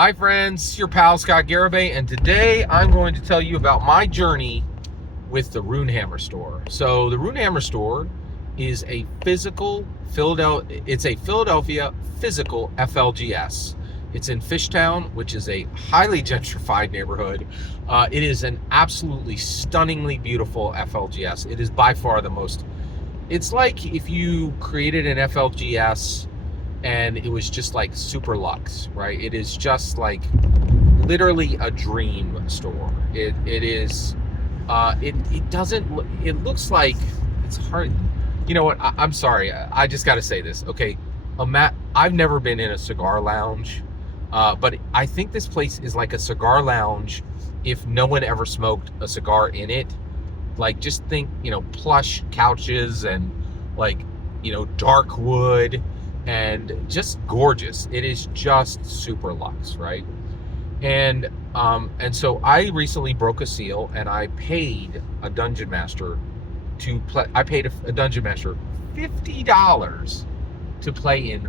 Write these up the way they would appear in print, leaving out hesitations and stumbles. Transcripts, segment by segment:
Hi friends, your pal Scott Garibay, and today I'm going to tell you about my journey with the Runehammer store. So the Runehammer store is a Philadelphia physical FLGS. It's in Fishtown, which is a highly gentrified neighborhood. It is an absolutely stunningly beautiful FLGS. It is by far the most, it's like if you created an FLGS and it was just like super luxe, right? It is just like literally a dream store. It looks like it's hard. You know what? I'm sorry. I just got to say this. Okay. I've never been in a cigar lounge, but I think this place is like a cigar lounge if no one ever smoked a cigar in it. Like, just think, plush couches and dark wood and just gorgeous. It is just super luxe, right? And so I recently broke a seal and I paid a dungeon master to play. I paid a dungeon master $50 to play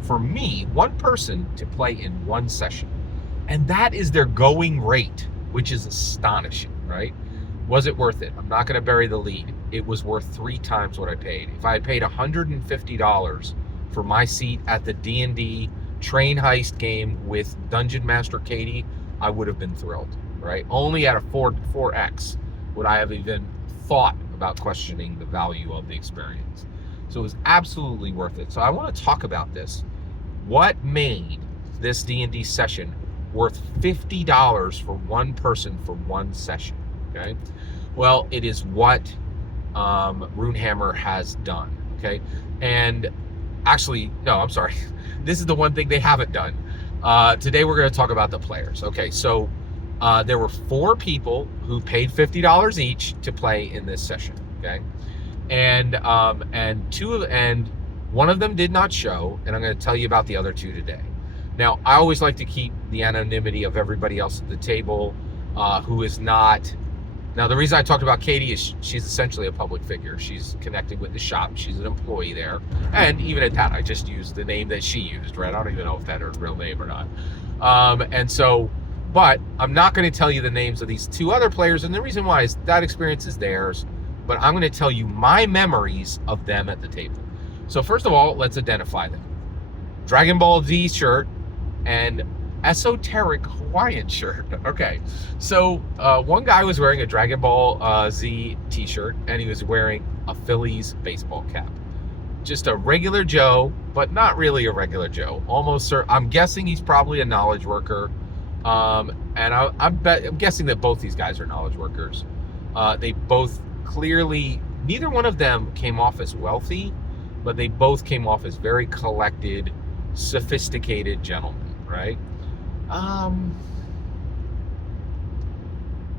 for me, one person, to play in one session. And that is their going rate, which is astonishing, right? Was it worth it? I'm not going to bury the lead. It was worth 3 times what I paid. If I had paid $150 for my seat at the D&D train heist game with Dungeon Master Katie, I would have been thrilled, right? Only at a 4X would I have even thought about questioning the value of the experience. So it was absolutely worth it. So I want to talk about this. What made this D&D session worth $50 for one person for one session, okay? Well, it is what Runehammer has done, okay? And actually, no, I'm sorry. This is the one thing they haven't done. Today we're going to talk about the players. Okay, so there were 4 people who paid $50 each to play in this session. Okay, and one of them did not show, and I'm going to tell you about the other 2 today. Now, I always like to keep the anonymity of everybody else at the table who is not. Now, the reason I talked about Katie is she's essentially a public figure. She's connected with the shop. She's an employee there. And even at that, I just used the name that she used, right? I don't even know if that's her real name or not. But I'm not going to tell you the names of these 2 other players. And the reason why is that experience is theirs. But I'm going to tell you my memories of them at the table. So first of all, let's identify them. Dragon Ball Z shirt and esoteric Hawaiian shirt. Okay, so one guy was wearing a Dragon Ball Z t-shirt and he was wearing a Phillies baseball cap. Just a regular Joe, but not really a regular Joe. Almost, I'm guessing he's probably a knowledge worker. And I'm guessing that both these guys are knowledge workers. They both clearly, neither one of them came off as wealthy, but they both came off as very collected, sophisticated gentlemen, right?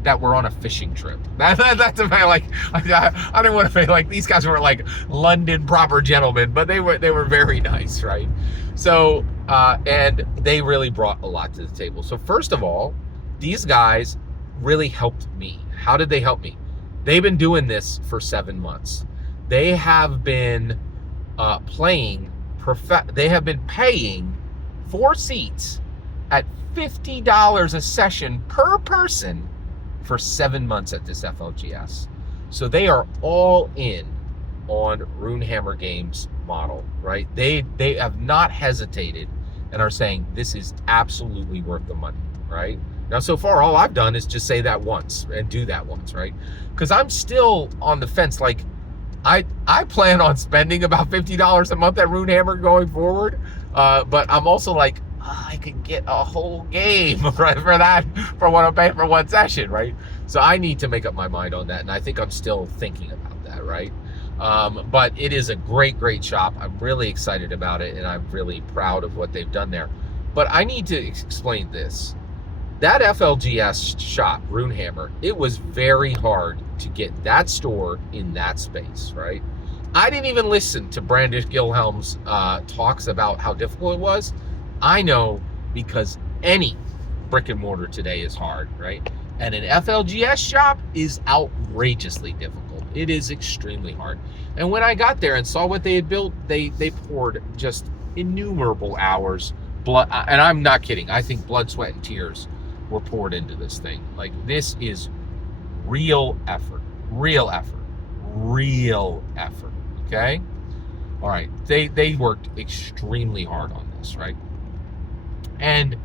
That were on a fishing trip. That's about, like, I don't want to say like these guys were like London proper gentlemen, but they were very nice, right? So and they really brought a lot to the table. So first of all, these guys really helped me. How did they help me? They've been doing this for 7 months. They have been they have been paying 4 seats at $50 a session per person for 7 months at this FLGS. So they are all in on Runehammer Games model, right? They have not hesitated and are saying this is absolutely worth the money, right? Now, so far, all I've done is just say that once and do that once, right? Because I'm still on the fence. Like, I plan on spending about $50 a month at Runehammer going forward, but I'm also like, I could get a whole game right for what I'm paying for one session, right? So I need to make up my mind on that, and I think I'm still thinking about that, right? But it is a great shop. I'm really excited about it, and I'm really proud of what they've done there. But I need to explain this. That FLGS shop, Runehammer, it was very hard to get that store in that space, right? I didn't even listen to Brandish Gilhelm's talks about how difficult it was. I know because any brick and mortar today is hard, right? And an FLGS shop is outrageously difficult. It is extremely hard. And when I got there and saw what they had built, they poured just innumerable hours blood, and I'm not kidding. I think blood, sweat, and tears were poured into this thing. Like, this is real effort, real effort, real effort. Okay. All right. They worked extremely hard on this, right? And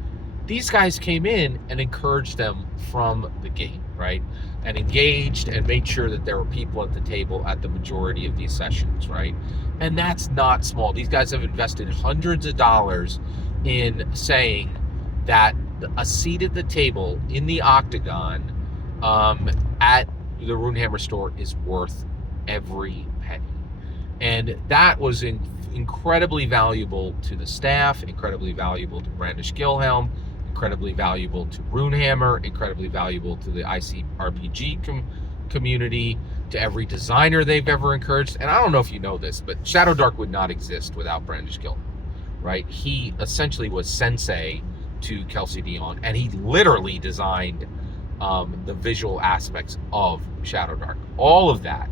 these guys came in and encouraged them from the gate, right? And engaged and made sure that there were people at the table at the majority of these sessions, right? And that's not small. These guys have invested hundreds of dollars in saying that a seat at the table in the octagon at the Runehammer store is worth every penny. And that was incredibly valuable to the staff, incredibly valuable to Brandish Guildhelm, incredibly valuable to Runehammer, incredibly valuable to the ICRPG community, to every designer they've ever encouraged. And I don't know if you know this, but Shadow Dark would not exist without Brandish Guildhelm, right? He essentially was sensei to Kelsey Dion, and he literally designed the visual aspects of Shadow Dark. All of that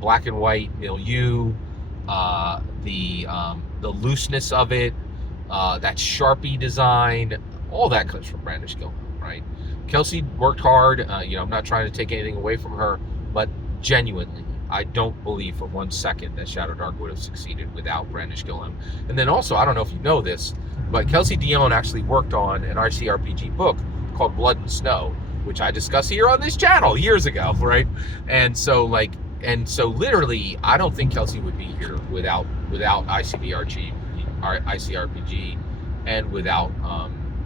black and white milieu, the looseness of it, that Sharpie design, all that comes from Brandish Guildhelm, right? Kelsey worked hard. I'm not trying to take anything away from her, but genuinely, I don't believe for 1 second that Shadow Dark would have succeeded without Brandish Guildhelm. And then also, I don't know if you know this, but Kelsey Dion actually worked on an RCRPG book called Blood and Snow, which I discussed here on this channel years ago, right? And so literally, I don't think Kelsey would be here without ICRPG and without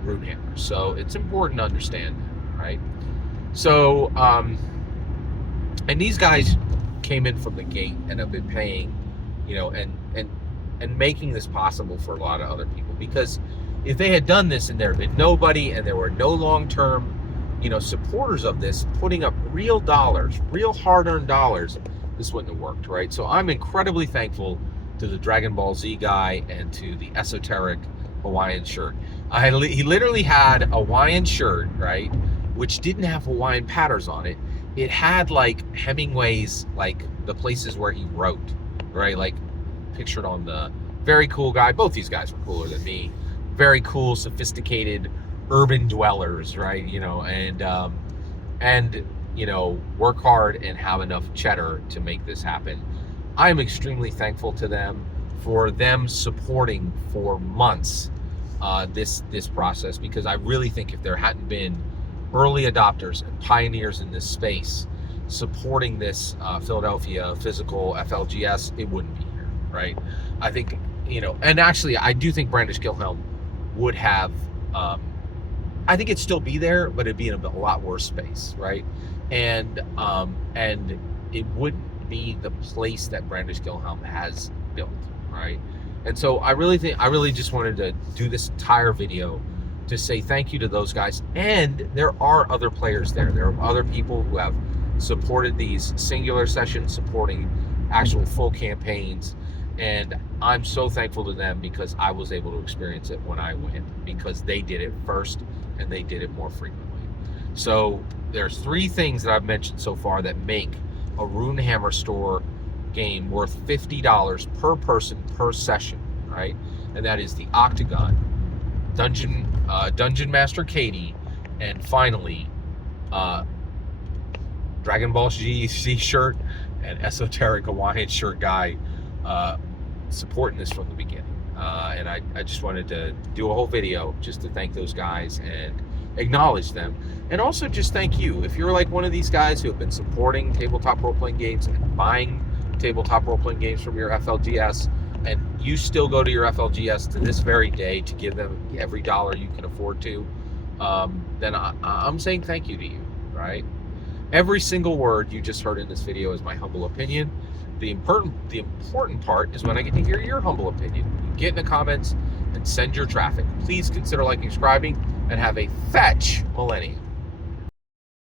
Runehammer. So it's important to understand that, right? So, and these guys came in from the gate and have been paying, and making this possible for a lot of other people. Because if they had done this and there had been nobody and there were no long-term, supporters of this, putting up real dollars, real hard-earned dollars, this wouldn't have worked, right? So I'm incredibly thankful to the Dragon Ball Z guy and to the esoteric Hawaiian shirt. He literally had a Hawaiian shirt, right, which didn't have Hawaiian patterns on it. It had like Hemingway's, like the places where he wrote, right, like pictured on the very cool guy. Both these guys were cooler than me. Very cool, sophisticated urban dwellers, right? And work hard and have enough cheddar to make this happen. I'm extremely thankful to them for them supporting for months this process, because I really think if there hadn't been early adopters and pioneers in this space supporting this Philadelphia physical FLGS, it wouldn't be here, right? I think, and actually I do think Brandish Guildhelm would have, I think it'd still be there, but it'd be in a lot worse space, right? And it wouldn't be the place that Brandish Guildhelm has built, right? And so I really just wanted to do this entire video to say thank you to those guys. And there are other players there. There are other people who have supported these singular sessions, supporting actual full campaigns. And I'm so thankful to them, because I was able to experience it when I went, because they did it first and they did it more frequently. So there's 3 things that I've mentioned so far that make a Runehammer store game worth $50 per person per session, right? And that is the Octagon, Dungeon Master Katie, and finally Dragon Ball Z shirt and esoteric Hawaiian shirt guy supporting this from the beginning. And I just wanted to do a whole video just to thank those guys and acknowledge them. And also just thank you. If you're like one of these guys who have been supporting tabletop role-playing games and buying tabletop role-playing games from your FLGS, and you still go to your FLGS to this very day to give them every dollar you can afford to, then I'm saying thank you to you, right? Every single word you just heard in this video is my humble opinion. The important part is when I get to hear your humble opinion. You get in the comments and send your traffic. Please consider liking, subscribing, and have a fetch millennium.